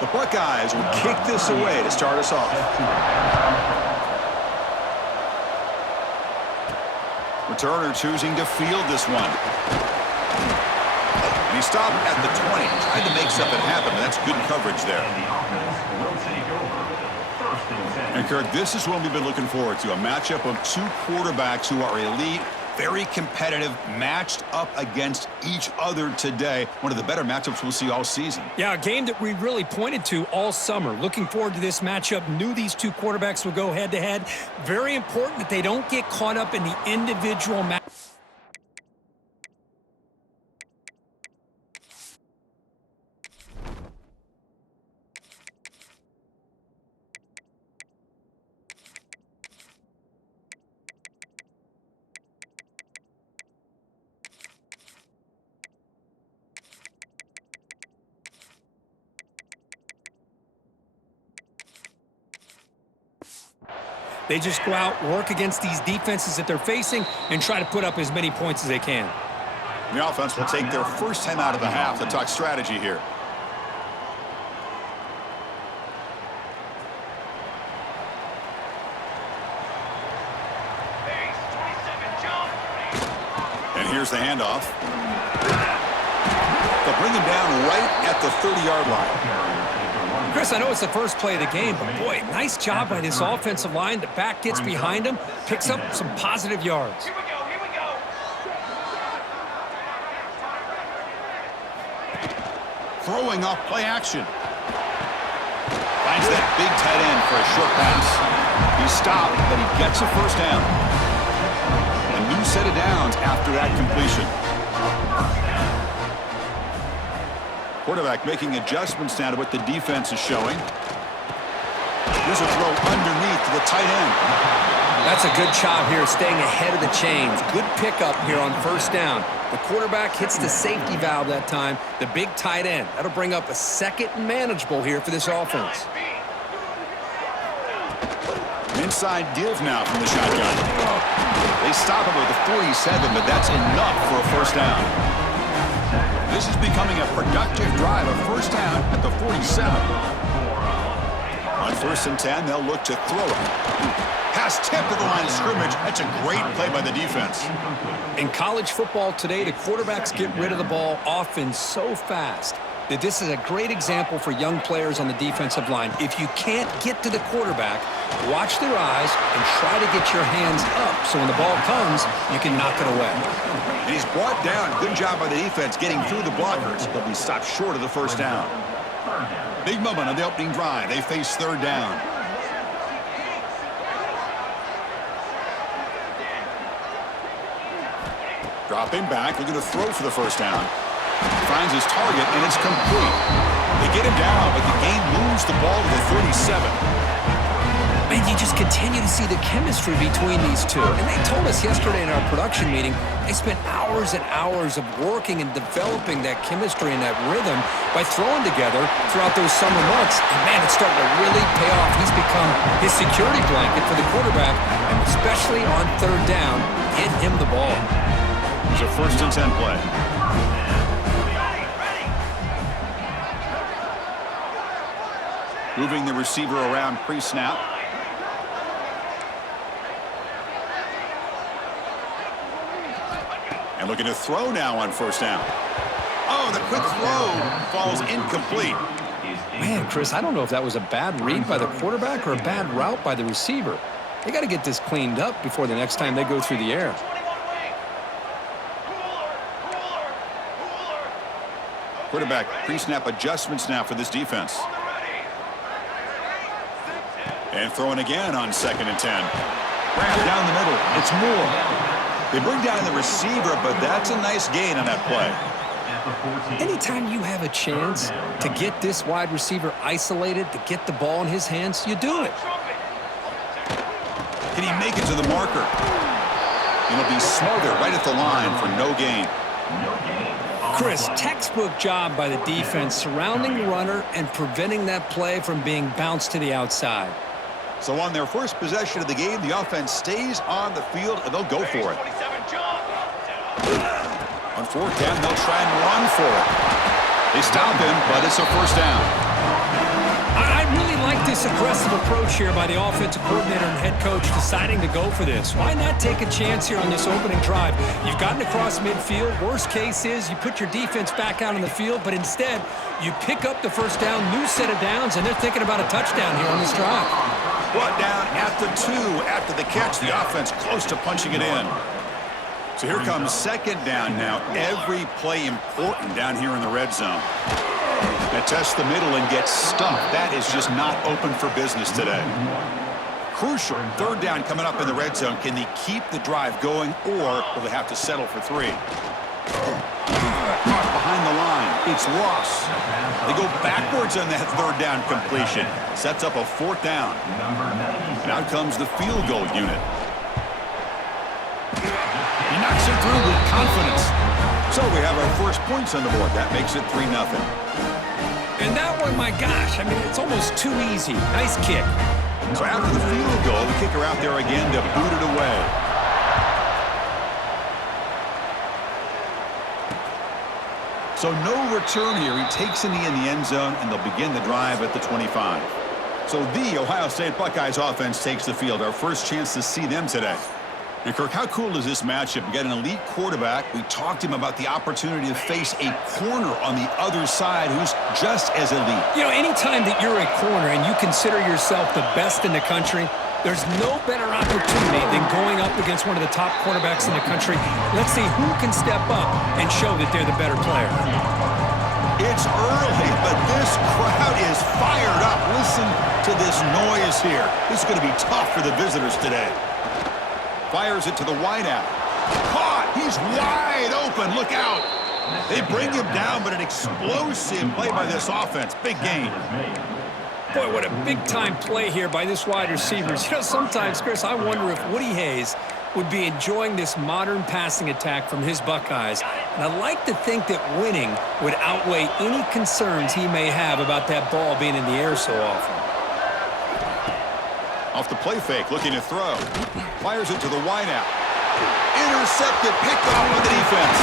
The Buckeyes will kick this away to start us off. Returner choosing to field this one. And he stopped at the 20. Tried to make something happen, but that's good coverage there. And, Kirk, this is one we've been looking forward to, a matchup of two quarterbacks who are elite, very competitive, matched up against each other today. One of the better matchups we'll see all season. Yeah, a game that we really pointed to all summer. Looking forward to this matchup. Knew these two quarterbacks would go head-to-head. Very important that they don't get caught up in the individual match. They just go out, work against these defenses that they're facing, and try to put up as many points as they can. The offense will take their first time out of the half to talk strategy here. And here's the handoff. They'll bring him down right at the 30-yard line. Chris, I know it's the first play of the game, but boy, nice job by this offensive line. The back gets behind him, picks up some positive yards. Here we go. Throwing off play action. Finds that big tight end for a short pass. He stopped, but he gets a first down. A new set of downs after that completion. Quarterback making adjustments now to what the defense is showing. Here's a throw underneath to the tight end. That's a good job here, staying ahead of the chains. Good pickup here on first down. The quarterback hits the safety valve that time, the big tight end. That'll bring up a second and manageable here for this offense. Inside give now from the shotgun. They stop him with the 47, but that's enough for a first down. This is becoming a productive drive, a first down at the 47. On 1st and 10, they'll look to throw it. Pass tipped to the line of scrimmage. That's a great play by the defense. In college football today, the quarterbacks get rid of the ball often so fast that this is a great example for young players on the defensive line. If you can't get to the quarterback, watch their eyes and try to get your hands up so when the ball comes, you can knock it away. And he's brought down. Good job by the defense getting through the blockers. They'll be stopped short of the first down. Big moment on the opening drive. They face third down. Dropping back, looking to throw for the first down. Finds his target, and it's complete. They get him down, but the game moves the ball to the 37. Man, you just continue to see the chemistry between these two. And they told us yesterday in our production meeting, they spent hours and hours of working and developing that chemistry and that rhythm by throwing together throughout those summer months. And man, it's starting to really pay off. He's become his security blanket for the quarterback, and especially on third down, get him the ball. It's a 1st and 10 play. Moving the receiver around pre-snap. And looking to throw now on first down. Oh, the quick throw falls incomplete. Man, Chris, I don't know if that was a bad read by the quarterback or a bad route by the receiver. They got to get this cleaned up before the next time they go through the air. Quarterback pre-snap adjustments now for this defense. And throwing again on 2nd and 10. Grab down the middle. It's Moore. They bring down the receiver, but that's a nice gain on that play. Anytime you have a chance to get this wide receiver isolated, to get the ball in his hands, you do it. Can he make it to the marker? It'll be smothered right at the line for no gain. Chris, textbook job by the defense surrounding the runner and preventing that play from being bounced to the outside. So on their first possession of the game, the offense stays on the field, and they'll go for it. On 4th down, they'll try and run for it. They stop him, but it's a first down. I really like this aggressive approach here by the offensive coordinator and head coach deciding to go for this. Why not take a chance here on this opening drive? You've gotten across midfield. Worst case is you put your defense back out on the field, but instead you pick up the first down, new set of downs, and they're thinking about a touchdown here on this drive. Brought down at the 2 after the catch. The offense close to punching it in. So here comes second down now. Every play important down here in the red zone. Now test the middle and get stuffed. That is just not open for business today. Crucial. Third down coming up in the red zone. Can they keep the drive going, or will they have to settle for 3? Behind the line, it's Ross. They go backwards on that third down completion. Sets up a 4th down. And out comes the field goal unit. He knocks it through with confidence. So we have our first points on the board. That makes it 3-0. And that one, my gosh, I mean, it's almost too easy. Nice kick. So after the field goal, the kicker out there again to boot it away. So no return here. He takes in the end zone, and they'll begin the drive at the 25. So the Ohio State Buckeyes offense takes the field. Our first chance to see them today. And Kirk, how cool is this matchup? We got an elite quarterback. We talked to him about the opportunity to face a corner on the other side who's just as elite. You know, anytime that you're a corner and you consider yourself the best in the country, there's no better opportunity than going up against one of the top quarterbacks in the country. Let's see who can step up and show that they're the better player. It's early, but this crowd is fired up. Listen to this noise here. This is going to be tough for the visitors today. Fires it to the wideout. Caught! He's wide open. Look out! They bring him down, but an explosive play by this offense. Big gain. Boy, what a big-time play here by this wide receivers. You know, sometimes, Chris, I wonder if Woody Hayes would be enjoying this modern passing attack from his Buckeyes. And I like to think that winning would outweigh any concerns he may have about that ball being in the air so often. Off the play fake, looking to throw. Fires it to the wideout. Intercepted, picked off by the defense.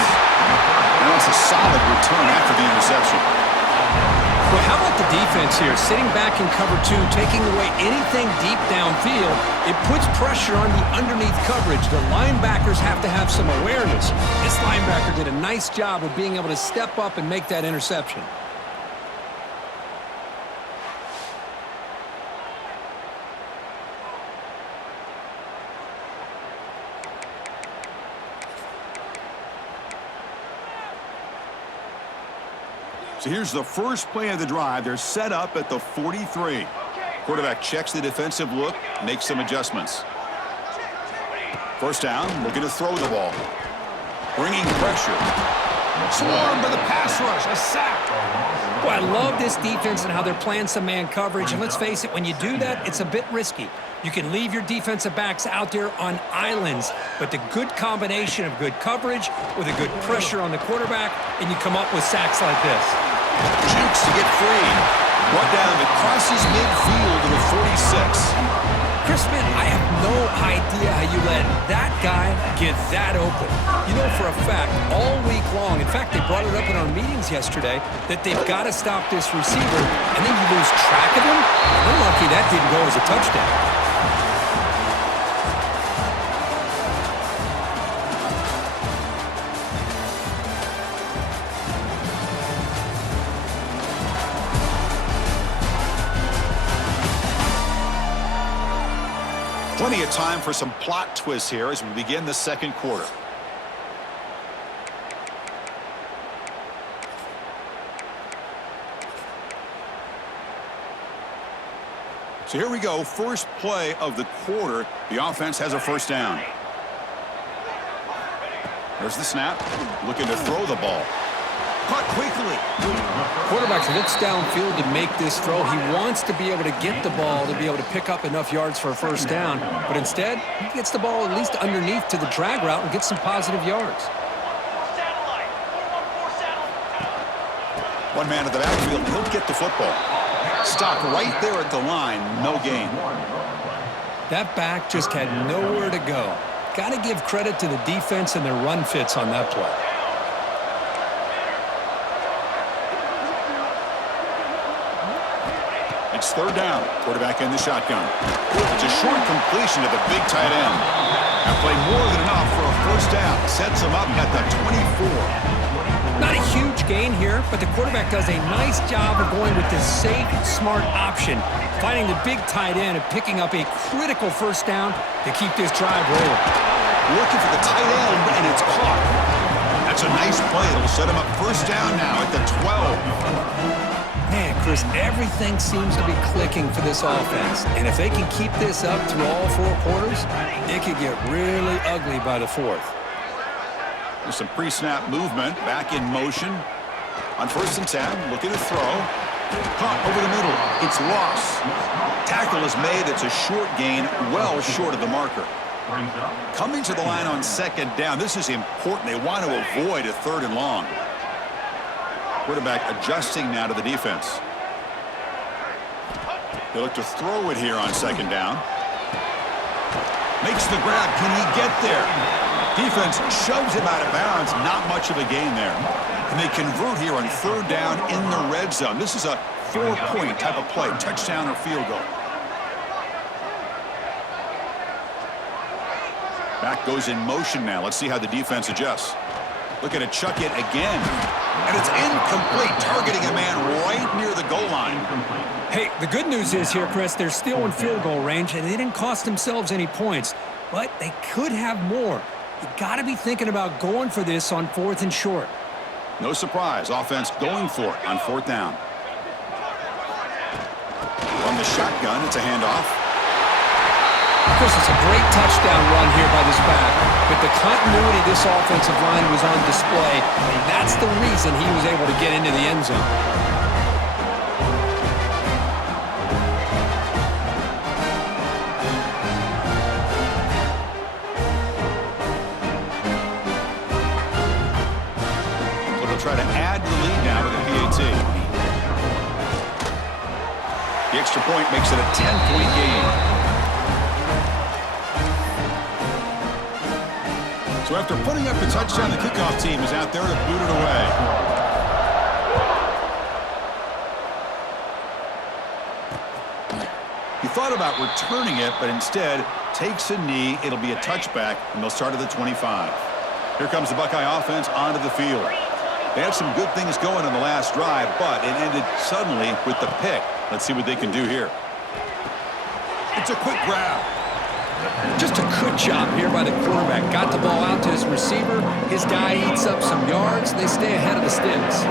And that's a solid return after the interception. Well, how about the defense here? Sitting back in cover 2, taking away anything deep downfield. It puts pressure on the underneath coverage. The linebackers have to have some awareness. This linebacker did a nice job of being able to step up and make that interception. So here's the first play of the drive. They're set up at the 43. Quarterback checks the defensive look, makes some adjustments. First down, looking to throw the ball. Bringing pressure. Swarmed by the pass rush, a sack. Well, I love this defense and how they're playing some man coverage. And let's face it, when you do that, it's a bit risky. You can leave your defensive backs out there on islands, but the good combination of good coverage with a good pressure on the quarterback, and you come up with sacks like this. Jukes to get free. Brought down, it crosses midfield to the 46. Chris, man, I have no idea how you let that guy get that open. You know for a fact, all week long, in fact, they brought it up in our meetings yesterday, that they've got to stop this receiver, and then you lose track of him. They're lucky that didn't go as a touchdown. Plenty of time for some plot twists here as we begin the second quarter. So here we go, first play of the quarter. The offense has a first down. There's the snap, looking to throw the ball. Caught quickly. Quarterback looks downfield to make this throw. He wants to be able to get the ball to be able to pick up enough yards for a first down. But instead, he gets the ball at least underneath to the drag route and gets some positive yards. One man at the backfield, he'll get the football. Stop right there at the line, no gain. That back just had nowhere to go. Got to give credit to the defense and their run fits on that play. It's third down. Quarterback in the shotgun. It's a short completion to the big tight end. That played more than enough for a first down. Sets him up at the 24. Not a huge gain here, but the quarterback does a nice job of going with this safe, smart option, finding the big tight end and picking up a critical first down to keep this drive rolling. Looking for the tight end, and it's caught. That's a nice play. It'll set him up first down now at the 12. Man, Chris, everything seems to be clicking for this offense. And if they can keep this up through all four quarters, it could get really ugly by the fourth. There's some pre-snap movement. Back in motion. On 1st and 10, looking to throw. Caught over the middle. It's lost. Tackle is made. It's a short gain, well short of the marker. Coming to the line on 2nd down. This is important. They want to avoid a 3rd and long. Quarterback adjusting now to the defense. They look to throw it here on 2nd down. Makes the grab. Can he get there? Defense shoves him out of bounds. Not much of a gain there. And they convert here on 3rd down in the red zone. This is a 4-point type of play. Touchdown or field goal. Back goes in motion now. Let's see how the defense adjusts. Looking to chuck it again. And it's incomplete, targeting a man right near the goal line. Hey, the good news is here, Chris, they're still in field goal range, and they didn't cost themselves any points. But they could have more. You got to be thinking about going for this on 4th and short. No surprise. Offense going for it on 4th down. From the shotgun, it's a handoff. Chris, it's a great touchdown run here by this back. But the continuity of this offensive line was on display, and that's the reason he was able to get into the end zone. So they'll try to add the lead now with a PAT. The extra point makes it a 10-point game. So after putting up the touchdown, the kickoff team is out there to boot it away. He thought about returning it, but instead takes a knee. It'll be a touchback, and they'll start at the 25. Here comes the Buckeye offense onto the field. They had some good things going on the last drive, but it ended suddenly with the pick. Let's see what they can do here. It's a quick grab. Just a good job here by the quarterback. Got the ball out to his receiver. His guy eats up some yards. They stay ahead of the sticks.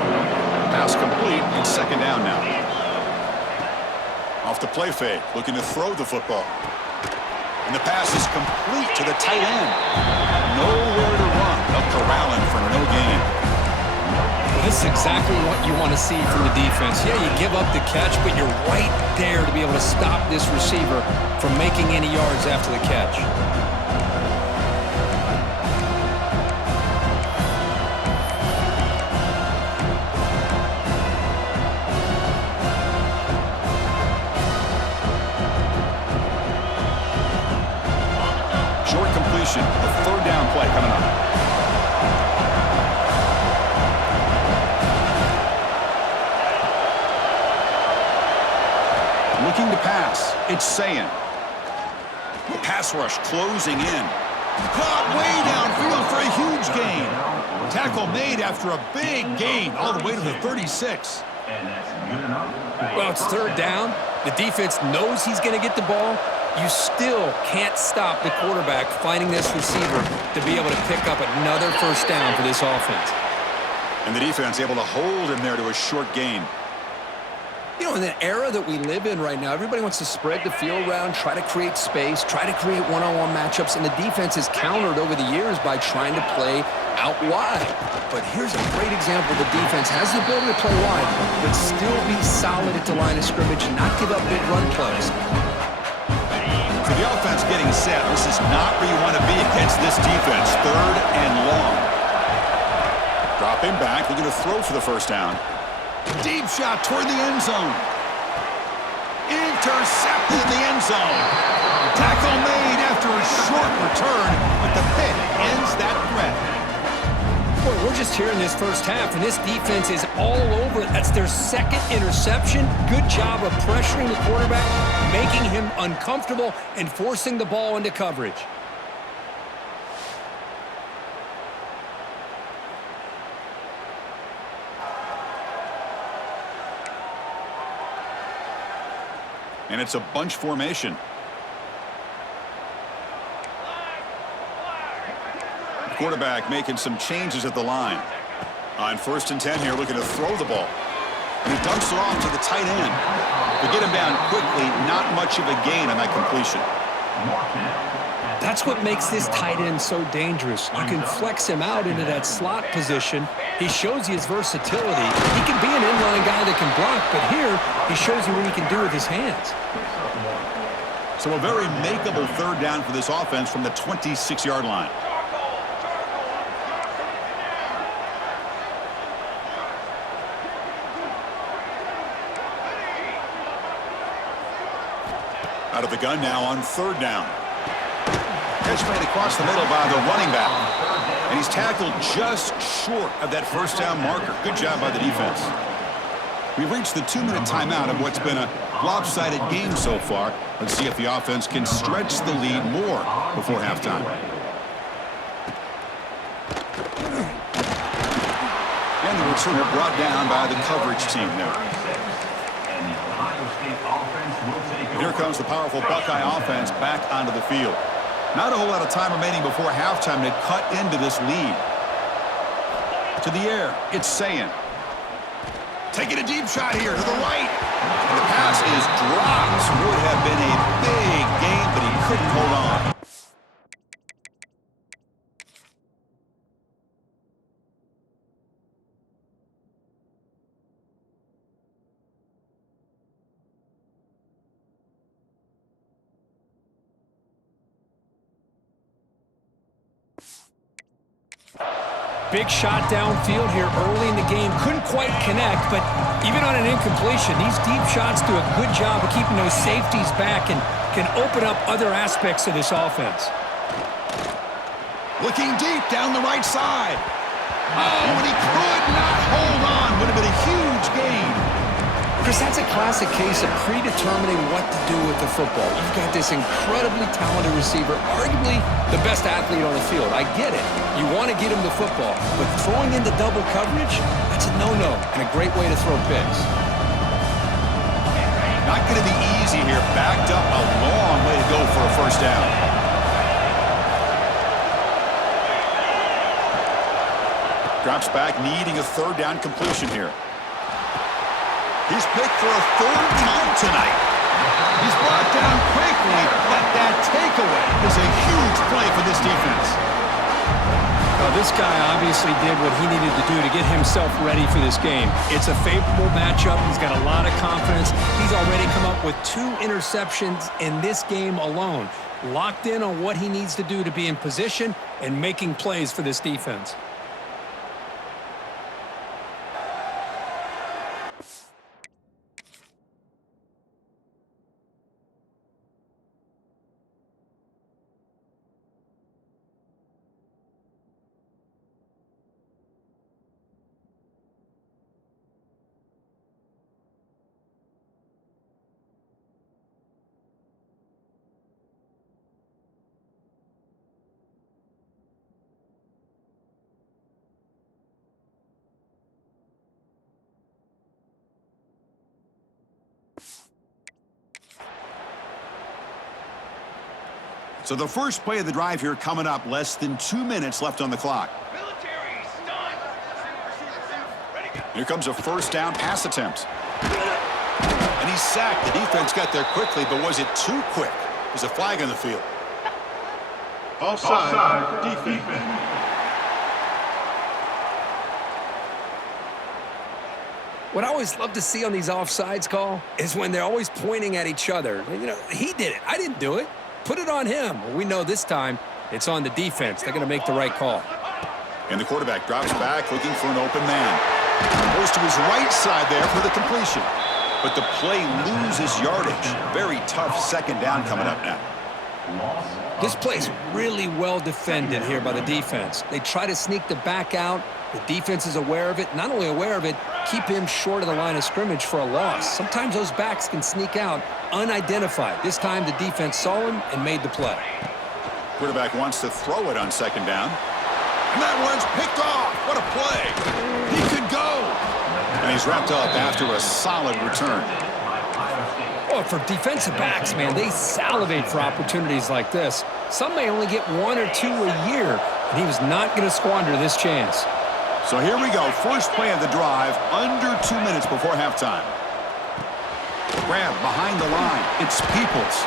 Pass complete. It's 2nd down now. Off the play fake. Looking to throw the football. And the pass is complete to the tight end. Nowhere to run. They'll corral him for no gain. This is exactly what you want to see from the defense. Yeah, you give up the catch, but you're right there to be able to stop this receiver from making any yards after the catch. Short completion. The 3rd down play coming up. Looking to pass. It's Sayin. The pass rush closing in. Caught way downfield for a huge gain. Tackle made after a big gain all the way to the 36. Well, it's 3rd down. The defense knows he's going to get the ball. You still can't stop the quarterback finding this receiver to be able to pick up another first down for this offense. And the defense able to hold him there to a short gain. You know, in the era that we live in right now, everybody wants to spread the field around, try to create space, try to create one-on-one matchups, and the defense has countered over the years by trying to play out wide. But here's a great example. The defense has the ability to play wide, but still be solid at the line of scrimmage and not give up big run plays. So the offense getting set. This is not where you want to be against this defense. 3rd and long. Drop him back. Looking to throw for the first down. Deep shot toward the end zone. Intercepted in the end zone. Tackle made after a short return, but the pick ends that threat. Boy, we're just here in this first half, and this defense is all over it. That's their second interception. Good job of pressuring the quarterback, making him uncomfortable, and forcing the ball into coverage. And it's a bunch formation. Quarterback making some changes at the line. On 1st and 10 here, looking to throw the ball. And he dumps it off to the tight end. To get him down quickly, not much of a gain on that completion. That's what makes this tight end so dangerous. You can flex him out into that slot position. He shows you his versatility. He can be an inline guy that can block, but here he shows you what he can do with his hands. So a very makeable 3rd down for this offense from the 26-yard line. Out of the gun now on 3rd down. Catch made across the middle by the running back. And he's tackled just short of that 1st down marker. Good job by the defense. We've reached the 2-minute timeout of what's been a lopsided game so far. Let's see if the offense can stretch the lead more before halftime. And the returner brought down by the coverage team there. Here comes the powerful Buckeye offense back onto the field. Not a whole lot of time remaining before halftime to cut into this lead. To the air, it's Sayin. Taking a deep shot here to the right. And the pass is dropped. Would have been a big gain, but he couldn't hold on. Big shot downfield here early in the game. Couldn't quite connect, but even on an incompletion, these deep shots do a good job of keeping those safeties back and can open up other aspects of this offense. Looking deep down the right side. Oh, and he could not hold on. Would have been a huge gain. Chris, that's a classic case of predetermining what to do with the football. You've got this incredibly talented receiver, arguably the best athlete on the field. I get it. You want to get him the football, but throwing into double coverage, that's a no-no and a great way to throw picks. Not going to be easy here. Backed up a long way to go for a 1st down. Drops back, needing a 3rd down completion here. He's picked for a 3rd time tonight. He's brought down quickly, but that takeaway is a huge play for this defense. Well, this guy obviously did what he needed to do to get himself ready for this game. It's a favorable matchup. He's got a lot of confidence. He's already come up with 2 interceptions in this game alone. Locked in on what he needs to do to be in position and making plays for this defense. So the first play of the drive here coming up, less than 2 minutes left on the clock. Here comes a 1st down pass attempt. And he's sacked. The defense got there quickly, but was it too quick? There's a flag on the field. Offside, defense. What I always love to see on these offsides call is when they're always pointing at each other. You know, he did it. I didn't do it. Put it on him. Well, we know this time it's on the defense. They're going to make the right call. And the quarterback drops back looking for an open man. Goes to his right side there for the completion. But the play loses yardage. Very tough 2nd down coming up now. This play's really well defended here by the defense. They try to sneak the back out. The defense is aware of it. Not only aware of it, keep him short of the line of scrimmage for a loss. Sometimes those backs can sneak out unidentified. This time the defense saw him and made the play. Quarterback wants to throw it on second down. And that one's picked off. What a play. He could go. And he's wrapped up after a solid return. Oh, for defensive backs, man, they salivate for opportunities like this. Some may only get 1 or 2 a year, and he was not going to squander this chance. So here we go. First play of the drive, under 2 minutes before halftime. Grab behind the line. It's Peoples.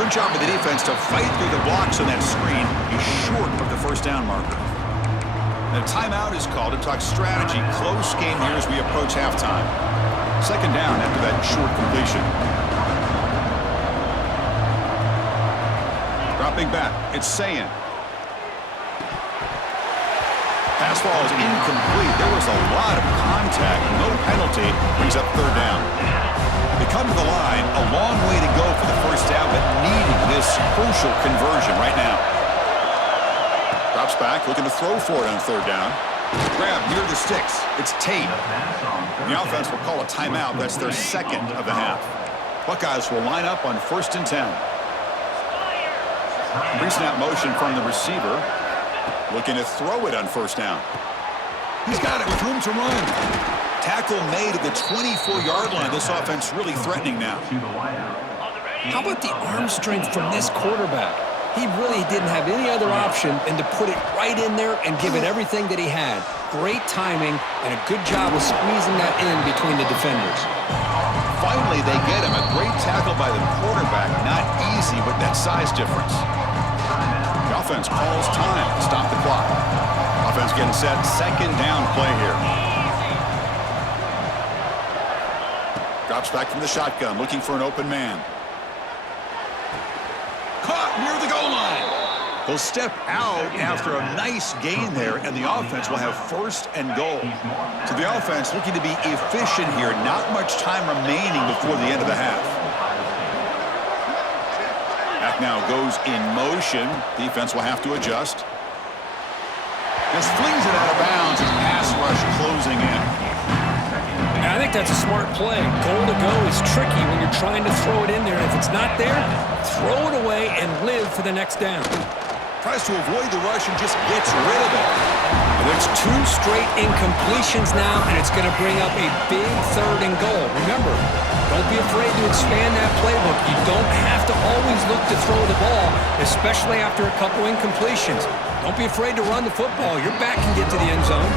Good job of the defense to fight through the blocks on that screen. He's short of the first down marker. The timeout is called to talk strategy. Close game here as we approach halftime. Second down after that short completion. Dropping back, it's Sayan. Pass ball is incomplete. There was a lot of contact. No penalty. Brings up third down. They come to the line. A long way to go for the first down, but needing this crucial conversion right now. Drops back, looking to throw for it on third down. Grab near the sticks. It's Tate. The offense will call a timeout. That's their second of the half. Buckeyes will line up on 1st and 10. Pre-snap motion from the receiver. Looking to throw it on first down. He's got it with room to run. Tackle made at the 24-yard line. This offense really threatening now. How about the arm strength from this quarterback? He really didn't have any other option than to put it right in there and give it everything that he had. Great timing and a good job of squeezing that in between the defenders. Finally, they get him. A great tackle by the quarterback. Not easy with that size difference. The offense calls time to stop the clock. Offense getting set. Second down play here. Drops back from the shotgun, looking for an open man. Caught near the goal line. He'll step out after a nice gain there, and the offense will have 1st and goal. So the offense looking to be efficient here. Not much time remaining before the end of the half. Back now goes in motion. Defense will have to adjust. Just flings it out of bounds as pass rush closing in. I think that's a smart play. Goal to go is tricky when you're trying to throw it in there. If it's not there, throw it away and live for the next down. Tries to avoid the rush and just gets rid of it. There's 2 straight incompletions now, and it's going to bring up a big 3rd and goal. Remember, don't be afraid to expand that playbook. You don't have to always look to throw the ball, especially after a couple incompletions. Don't be afraid to run the football. Your back can get to the end zone.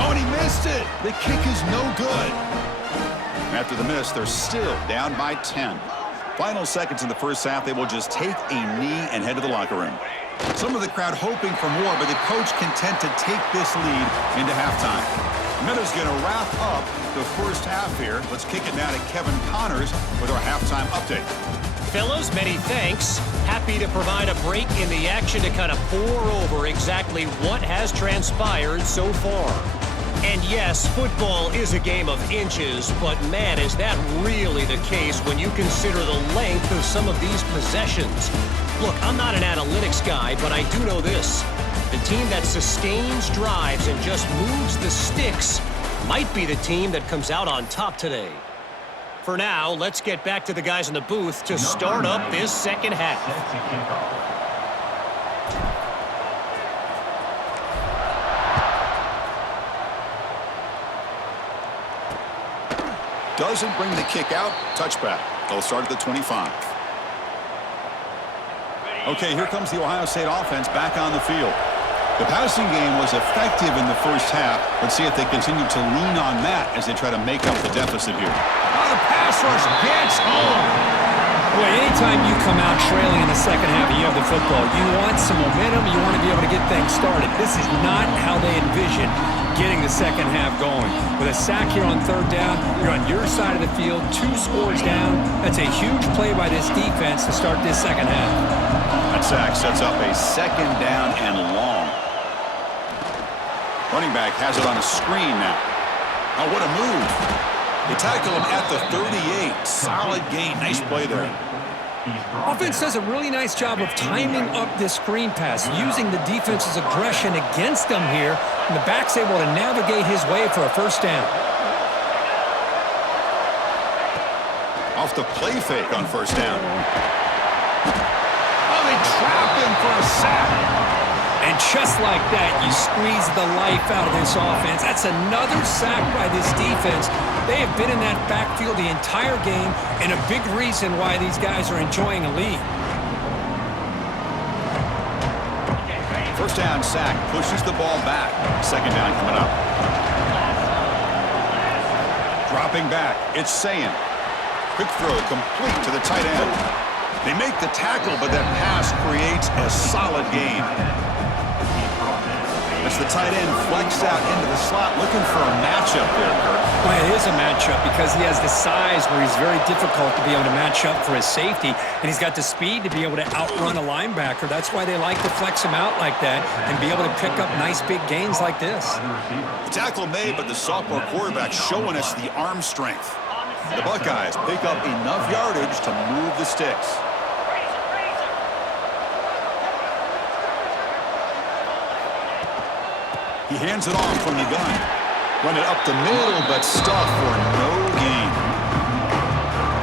Oh, and he missed it. The kick is no good. After the miss, they're still down by 10. Final seconds in the first half, they will just take a knee and head to the locker room. Some of the crowd hoping for more, but the coach content to take this lead into halftime. Miller's going to wrap up the first half here. Let's kick it now to Kevin Connors with our halftime update. Fellas, many thanks. Happy to provide a break in the action to kind of pour over exactly what has transpired so far. And yes, football is a game of inches, but man, is that really the case when you consider the length of some of these possessions. Look, I'm not an analytics guy, but I do know this. The team that sustains drives and just moves the sticks might be the team that comes out on top today. For now, let's get back to the guys in the booth to start up this second half. Doesn't bring the kick out. Touchback. They'll start at the 25. Okay, here comes the Ohio State offense back on the field. The passing game was effective in the first half. Let's see if they continue to lean on that as they try to make up the deficit here. Oh, the pass rush gets home. Boy, anytime you come out trailing in the second half and you have the football, you want some momentum, you want to be able to get things started. This is not how they envision getting the second half going. With a sack here on third down, you're on your side of the field, 2 scores down. That's a huge play by this defense to start this second half. That sack sets up a second down and long. Running back has it on a screen now. Oh, what a move. They tackle him at the 38. Solid gain. Nice play there. Offense does a really nice job of timing up this screen pass, using the defense's aggression against them here, and the back's able to navigate his way for a first down. Off the play fake on first down. Oh, they trap him for a sack. And just like that, you squeeze the life out of this offense. That's another sack by this defense. They have been in that backfield the entire game, and a big reason why these guys are enjoying a lead. First down sack pushes the ball back. Second down coming up. Dropping back, it's Sayin. Quick throw complete to the tight end. They make the tackle, but that pass creates a solid gain. As the tight end flex out into the slot, looking for a matchup there, Kurt. Well, it is a matchup because he has the size where he's very difficult to be able to match up for his safety, and he's got the speed to be able to outrun a linebacker. That's why they like to flex him out like that and be able to pick up nice big gains like this. The tackle made, but the sophomore quarterback showing us the arm strength. The Buckeyes pick up enough yardage to move the sticks. He hands it off from the gun. Run it up the middle, but stuffed for no gain.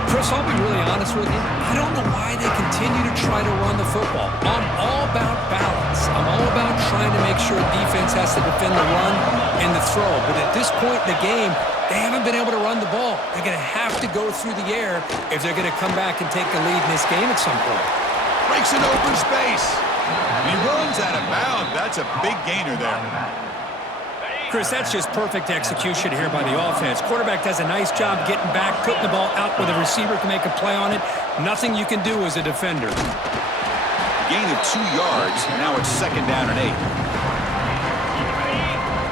Chris, I'll be really honest with you. I don't know why they continue to try to run the football. I'm all about balance. I'm all about trying to make sure defense has to defend the run and the throw. But at this point in the game, they haven't been able to run the ball. They're going to have to go through the air if they're going to come back and take the lead in this game at some point. Breaks an open space. He runs out of bounds. That's a big gainer there. Chris, that's just perfect execution here by the offense. Quarterback does a nice job getting back, putting the ball out where the receiver can make a play on it. Nothing you can do as a defender. Gain of 2 yards. Now it's second down and 8.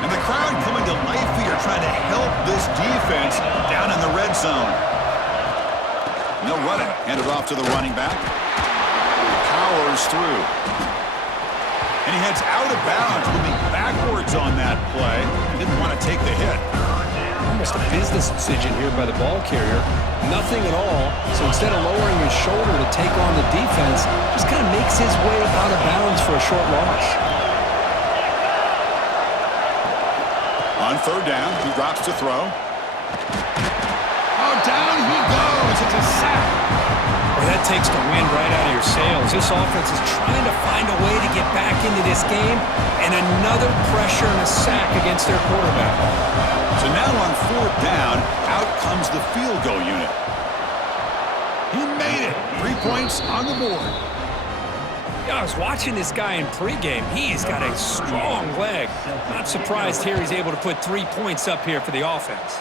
And the crowd coming to life here trying to help this defense down in the red zone. No running. Hand it off to the running back. Powers through. And he heads out of bounds, moving backwards on that play. Didn't want to take the hit. Almost a business decision here by the ball carrier. Nothing at all. So instead of lowering his shoulder to take on the defense, just kind of makes his way out of bounds for a short loss. On third down, he drops to throw. Oh, down he goes. It's a sack. Well, that takes the wind right out of your sails. This offense is trying to find a way to get back into this game, and another pressure and a sack against their quarterback. So now on fourth down, out comes the field goal unit. He made it. 3 points on the board. Yeah, I was watching this guy in pregame. He's got a strong leg. Not surprised here he's able to put 3 points up here for the offense.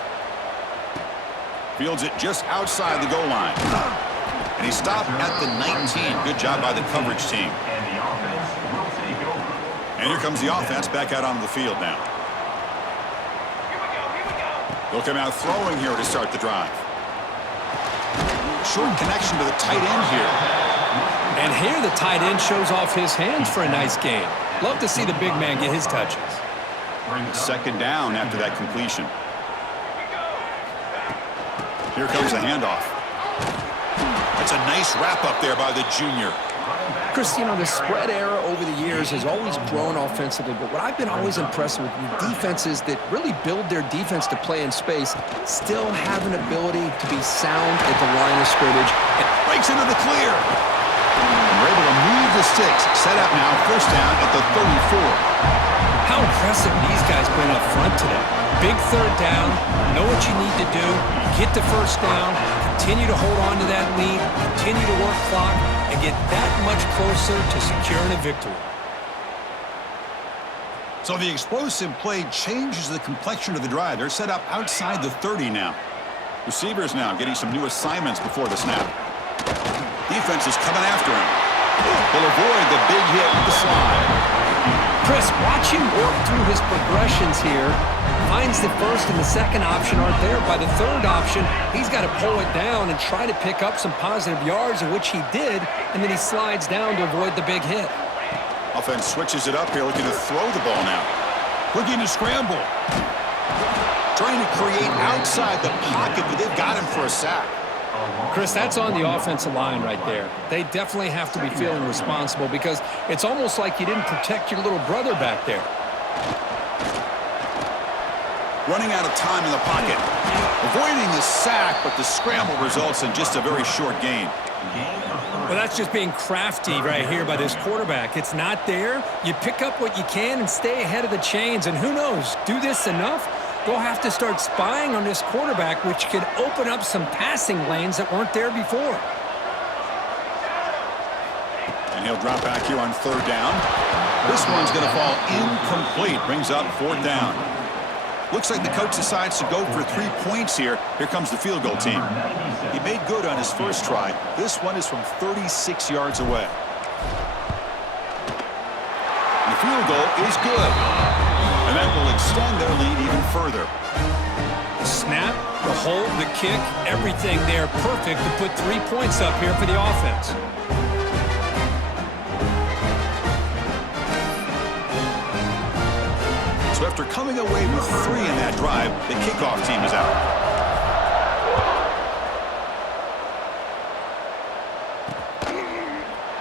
Fields it just outside the goal line. And he stopped at the 19. Good job by the coverage team. And here comes the offense back out onto the field now. They'll come out throwing here to start the drive. Short connection to the tight end here. And here the tight end shows off his hands for a nice game. Love to see the big man get his touches. Second down after that completion. Here comes the handoff. That's a nice wrap-up there by the junior. Chris, you know, the spread era over the years has always grown offensively, but what I've been always impressed with defenses that really build their defense to play in space still have an ability to be sound at the line of scrimmage. And breaks into the clear. And we're able to move the sticks. Set up now, first down at the 34. How impressive these guys been up front today. Big third down, know what you need to do, get the first down, continue to hold on to that lead, continue to work clock, and get that much closer to securing a victory. So the explosive play changes the complexion of the drive. They're set up outside the 30 now. Receivers now getting some new assignments before the snap. Defense is coming after him. They'll avoid the big hit with the slide. Chris, watch him work through his progressions here. Finds the first and the second option aren't there. By the third option, he's got to pull it down and try to pick up some positive yards, of which he did, and then he slides down to avoid the big hit. Offense switches it up here, looking to throw the ball now. Looking to scramble. Trying to create outside the pocket, but they've got him for a sack. Chris, that's on the offensive line right there. They definitely have to be feeling responsible because it's almost like you didn't protect your little brother back there. Running out of time in the pocket. Avoiding the sack, but the scramble results in just a very short gain. Well, that's just being crafty right here by this quarterback. It's not there. You pick up what you can and stay ahead of the chains. And who knows, do this enough, they'll have to start spying on this quarterback, which could open up some passing lanes that weren't there before. And he'll drop back here on third down. This one's going to fall incomplete. Brings up fourth down. Looks like the coach decides to go for 3 points here. Here comes the field goal team. He made good on his first try. This one is from 36 yards away. The field goal is good. And that will extend their lead even further. The snap, the hold, the kick, everything there perfect to put 3 points up here for the offense. So after coming away with 3 in that drive, the kickoff team is out.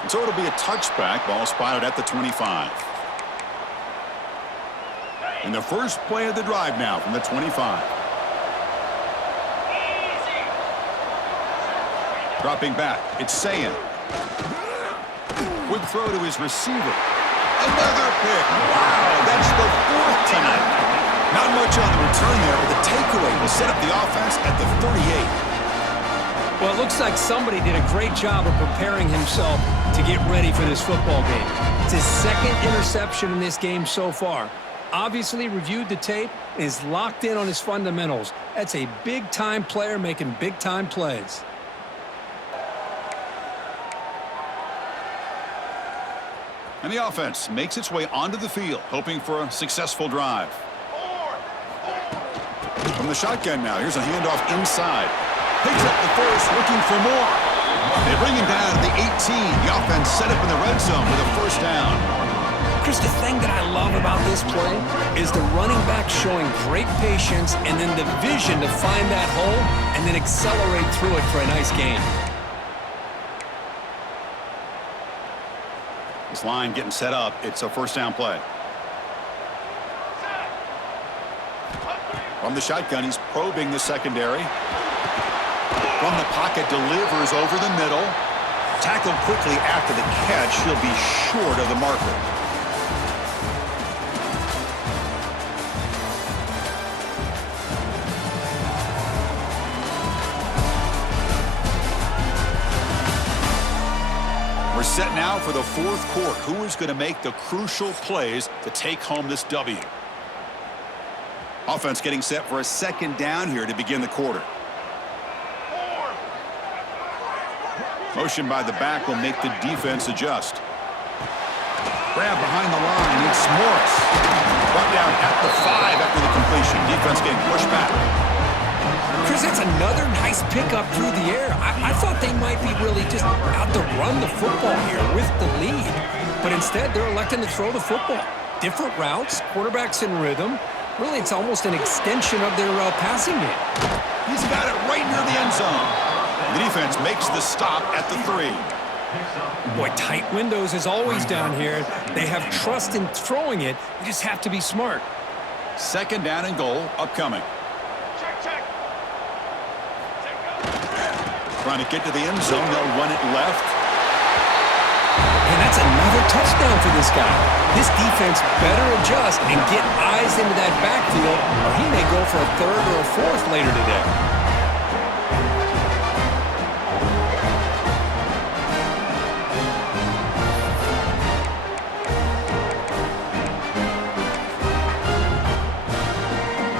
And so it'll be a touchback. Ball spotted at the 25. And the first play of the drive now from the 25. Dropping back, it's Sayan. Quick throw to his receiver. Another pick. Wow, that's the 4th tonight. Not much on the return there, but the takeaway will set up the offense at the 38. Well, it looks like somebody did a great job of preparing himself to get ready for this football game. It's his 2nd interception in this game so far. Obviously reviewed the tape and is locked in on his fundamentals. That's a big-time player making big-time plays. And the offense makes its way onto the field, hoping for a successful drive. From the shotgun now, here's a handoff inside. Picks up the first, looking for more. They bring him down at the 18. The offense set up in the red zone with a first down. Chris, the thing that I love about this play is the running back showing great patience and then the vision to find that hole and then accelerate through it for a nice gain. This line getting set up. It's a first down play. From the shotgun, he's probing the secondary. From the pocket, delivers over the middle. Tackled quickly after the catch. He'll be short of the marker. We're set now for the 4th quarter. Who is going to make the crucial plays to take home this W? Offense getting set for a 2nd down here to begin the quarter. Motion by the back will make the defense adjust. Grab behind the line. It's Morris. Brought down at the 5 after the completion. Defense getting pushed back. Chris, that's another nice pickup through the air. I thought they might be really just out to run the football here with the lead. But instead, they're electing to throw the football. Different routes, quarterbacks in rhythm. Really, it's almost an extension of their passing game. He's got it right near the end zone. The defense makes the stop at the 3. Boy, tight windows as always down here. They have trust in throwing it. You just have to be smart. 2nd down and goal upcoming. Trying to get to the end zone. They'll run it left. And that's another touchdown for this guy. This defense better adjust and get eyes into that backfield, or he may go for a 3rd or a 4th later today.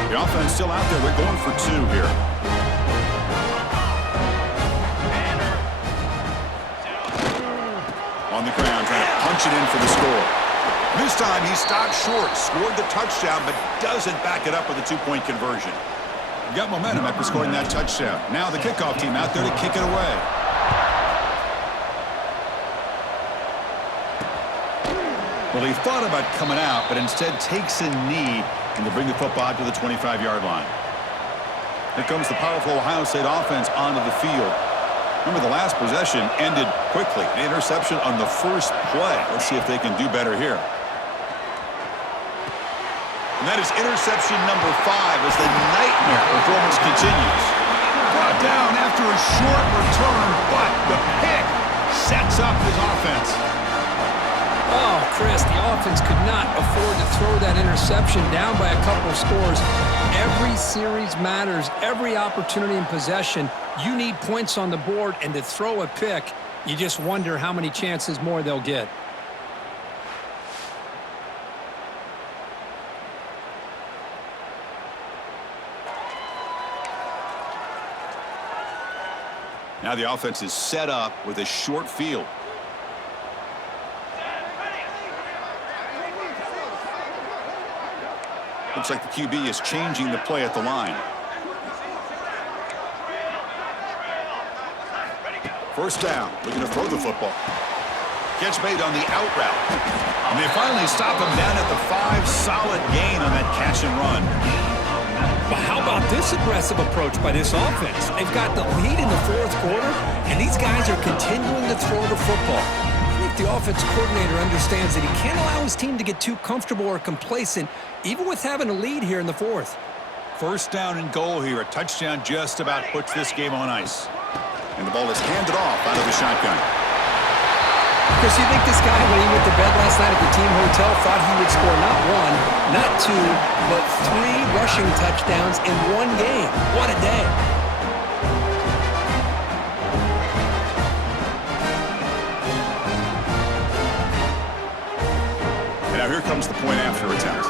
The offense still out there. They're going for 2 here. On the ground, trying to punch it in for the score. This time he stopped short, scored the touchdown, but doesn't back it up with a 2-point conversion. Got momentum after scoring that touchdown. Now the kickoff team out there to kick it away. Well, he thought about coming out, but instead takes a knee and to bring the football to the 25-yard line. Here comes the powerful Ohio State offense onto the field. Remember, the last possession ended quickly. An interception on the first play. Let's see if they can do better here. And that is interception number 5 as the nightmare performance continues. Brought down after a short return, but the pick sets up his offense. Oh, Chris, the offense could not afford to throw that interception down by a couple of scores. Every series matters. Every opportunity in possession, you need points on the board, and to throw a pick, you just wonder how many chances more they'll get. Now the offense is set up with a short field. Looks like the QB is changing the play at the line. First down, looking to throw the football. Catch made on the out route. And they finally stop him down at the 5. Solid gain on that catch and run. But how about this aggressive approach by this offense? They've got the lead in the fourth quarter, and these guys are continuing to throw the football. I think the offense coordinator understands that he can't allow his team to get too comfortable or complacent, even with having a lead here in the fourth. First down and goal here. A touchdown just about puts this game on ice. And the ball is handed off out of the shotgun. Chris, you think this guy, when he went to bed last night at the team hotel, thought he would score not 1, not 2, but 3 rushing touchdowns in one game? What a day. And now here comes the point after attempt.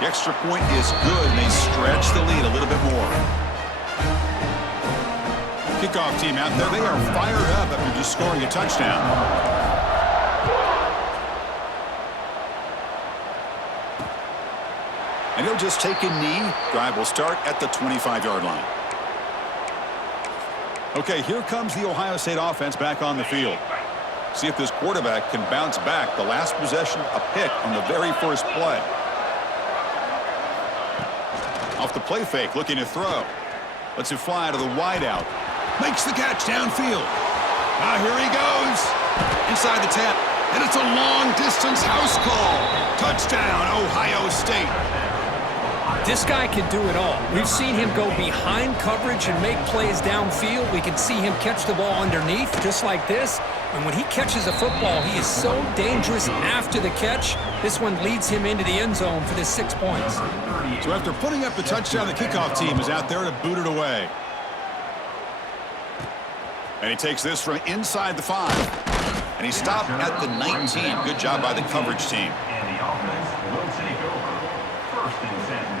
The extra point is good, and they stretch the lead a little bit more. Kickoff team out there, they are fired up after just scoring a touchdown. And he'll just take a knee. Drive will start at the 25-yard line. Okay, here comes the Ohio State offense back on the field. See if this quarterback can bounce back. The last possession, a pick on the very first play. Off the play fake, looking to throw. Lets it fly to the wideout. Makes the catch downfield. Now here he goes. Inside the 10. And it's a long-distance house call. Touchdown, Ohio State. This guy can do it all. We've seen him go behind coverage and make plays downfield. We can see him catch the ball underneath, just like this. And when he catches a football, he is so dangerous after the catch. This one leads him into the end zone for the 6 points. So after putting up the touchdown, the kickoff team is out there to boot it away. And he takes this from inside the 5. And he stopped at the 19. Good job by the coverage team. And the offense will take over. First and 10.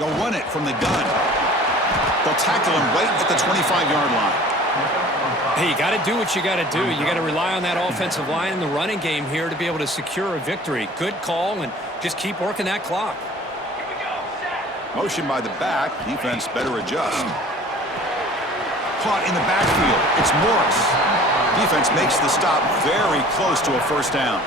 They'll run it from the gun. They'll tackle him right at the 25-yard line. Hey, you got to do what you got to do. You got to rely on that offensive line in the running game here to be able to secure a victory. Good call, and just keep working that clock. Motion by the back. Defense better adjust. Caught in the backfield. It's Morris. Defense makes the stop very close to a first down.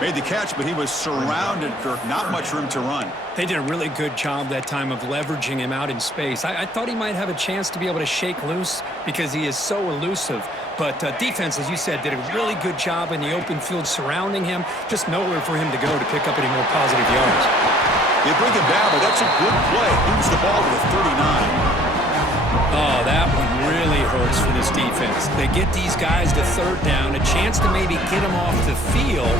Made the catch, but he was surrounded, Kirk. Not much room to run. They did a really good job that time of leveraging him out in space. I thought he might have a chance to be able to shake loose because he is so elusive. But defense, as you said, did a really good job in the open field surrounding him. Just nowhere for him to go to pick up any more positive yards. They bring him down, but that's a good play. Moves the ball to the 39. Oh, that one really hurts for this defense. They get these guys to third down, a chance to maybe get them off the field,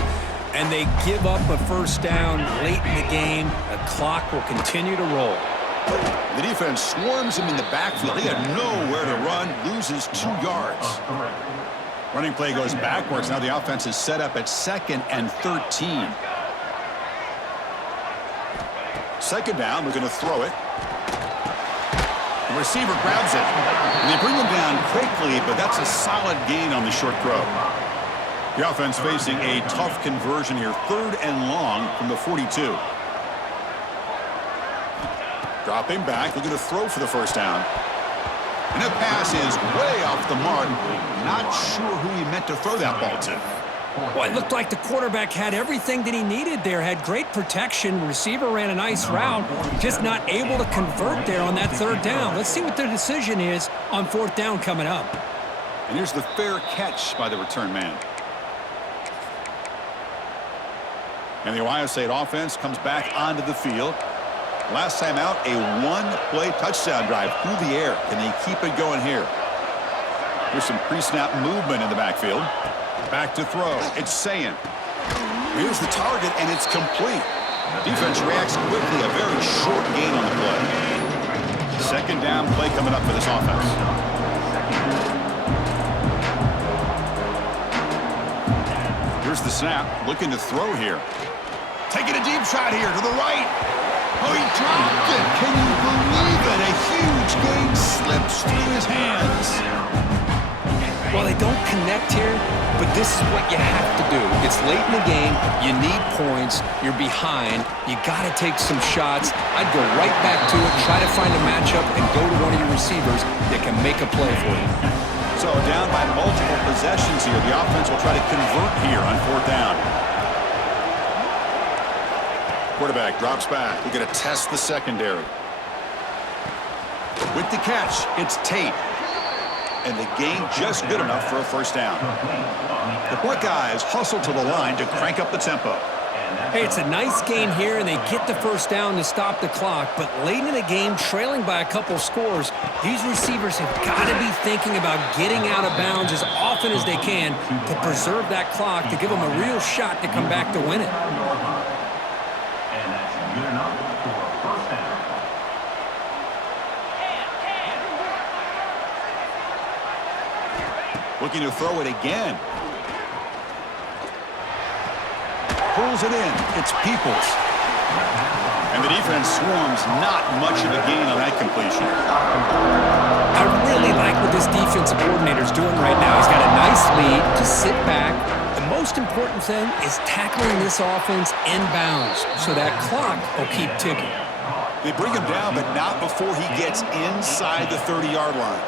and they give up a first down late in the game. The clock will continue to roll. The defense swarms him in the backfield. He had nowhere to run, loses 2 yards. Running play goes backwards. Now the offense is set up at 2nd and 13. Second down, we're going to throw it. The receiver grabs it. And they bring him down quickly, but that's a solid gain on the short throw. The offense facing a tough conversion here. 3rd and long from the 42. Dropping back, looking to throw for the first down. And that pass is way off the mark. Not sure who he meant to throw that ball to. Well, it looked like the quarterback had everything that he needed there, had great protection. Receiver ran a nice route, just not able to convert there on that third down. Let's see what their decision is on fourth down coming up. And here's the fair catch by the return man. And the Ohio State offense comes back onto the field. Last time out, a one-play touchdown drive through the air. Can they keep it going here? Here's some pre-snap movement in the backfield. Back to throw. It's Sayin. Here's the target, and it's complete. Defense reacts quickly. A very short gain on the play. Second down play coming up for this offense. Here's the snap. Looking to throw here. Taking a deep shot here to the right. Oh, he dropped it. Can you believe it? A huge gain slips through his hands. Well, they don't connect here, but this is what you have to do. It's late in the game. You need points. You're behind. You got to take some shots. I'd go right back to it, try to find a matchup, and go to one of your receivers that can make a play for you. So down by multiple possessions here. The offense will try to convert here on fourth down. Quarterback drops back. We're going to test the secondary. With the catch, it's Tate. And the gain just good enough for a first down. The Buckeyes hustle to the line to crank up the tempo. Hey, it's a nice gain here, and they get the first down to stop the clock. But late in the game, trailing by a couple scores, these receivers have got to be thinking about getting out of bounds as often as they can to preserve that clock, to give them a real shot to come back to win it. And that's good enough for a first down. Looking to throw it again. Pulls it in. It's Peoples. And the defense swarms. Not much of a gain on that completion. I really like what this defensive coordinator's doing right now. He's got a nice lead to sit back. The most important thing is tackling this offense in bounds so that clock will keep ticking. They bring him down, but not before he gets inside the 30-yard line.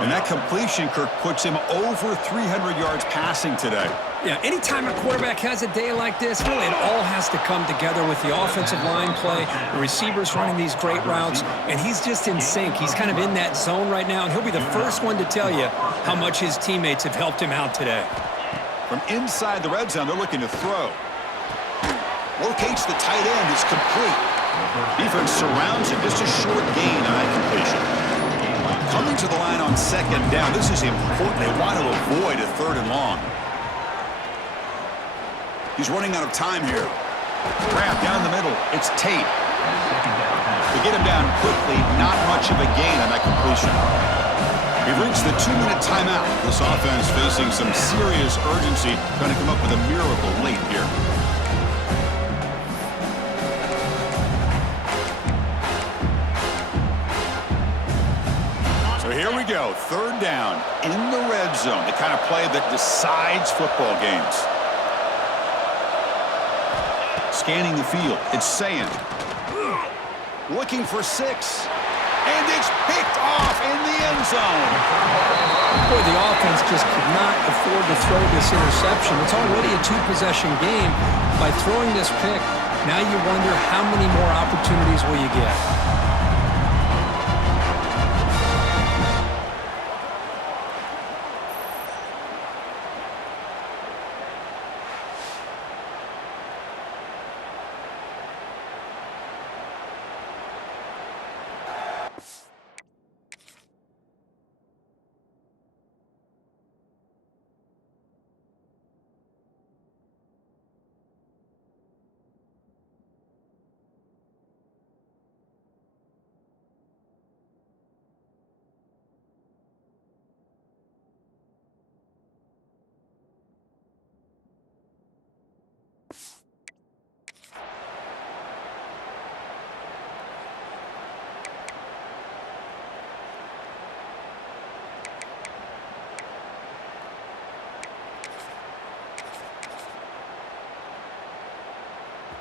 And that completion, Kirk, puts him over 300 yards passing today. Yeah, anytime a quarterback has a day like this, really it all has to come together with the offensive line play, the receivers running these great routes, and he's just in sync. He's kind of in that zone right now, and he'll be the first one to tell you how much his teammates have helped him out today. From inside the red zone, they're looking to throw. Locates the tight end. It's complete. Defense surrounds him. Just a short gain on that completion. Coming to the line on second down. This is important. They want to avoid a third and long. He's running out of time here. Grab down the middle. It's Tate. To get him down quickly, not much of a gain on that completion. We've reached the 2-minute timeout. This offense facing some serious urgency, trying to come up with a miracle late here. Here we go, third down in the red zone, the kind of play that decides football games. Scanning the field, it's Sayin. Looking for 6, and it's picked off in the end zone. Boy, the offense just could not afford to throw this interception. It's already a two-possession game. By throwing this pick, now you wonder how many more opportunities will you get.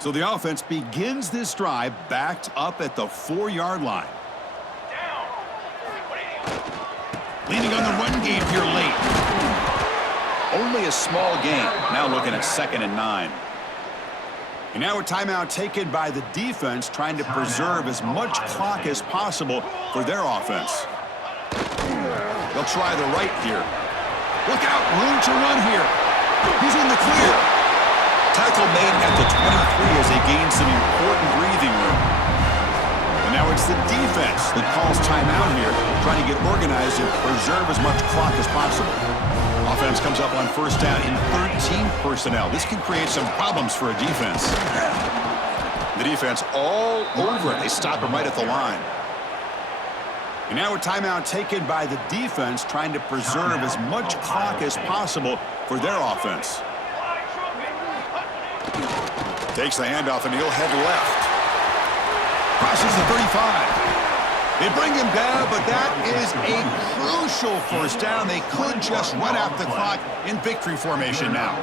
So the offense begins this drive backed up at the 4-yard line. Leaning on the run game here late. Only a small gain. Now looking at 2nd and 9. And now a timeout taken by the defense, trying to preserve as much clock as possible for their offense. They'll try the right here. Look out, room to run here. He's in the clear. Tackle made at the 23 as they gain some important breathing room. And now it's the defense that calls timeout here, trying to get organized and preserve as much clock as possible. Offense comes up on 1st down in 13 personnel. This can create some problems for a defense. The defense all over it. They stop him right at the line. And now a timeout taken by the defense, trying to preserve as much clock as possible for their offense. Takes the handoff and he'll head left. Crosses the 35. They bring him down, but that is a crucial 1st down. They could just run out the clock in victory formation now.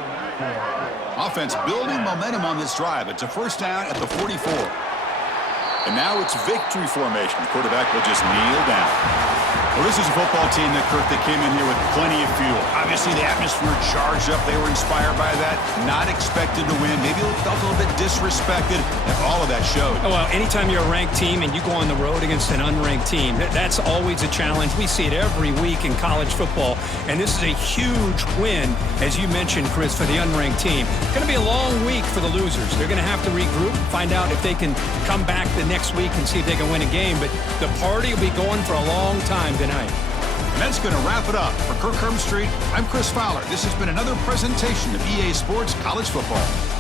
Offense building momentum on this drive. It's a 1st down at the 44. And now it's victory formation. The quarterback will just kneel down. Well, this is a football team that came in here with plenty of fuel. Obviously, the atmosphere charged up. They were inspired by that. Not expected to win. Maybe felt a little bit disrespected, and all of that showed. Oh, well, anytime you're a ranked team and you go on the road against an unranked team, that's always a challenge. We see it every week in college football, and this is a huge win, as you mentioned, Chris, for the unranked team. It's going to be a long week for the losers. They're going to have to regroup, find out if they can come back the next week and see if they can win a game. But the party will be going for a long time tonight. And that's going to wrap it up. For Kirk Street, I'm Chris Fowler. This has been another presentation of EA Sports College Football.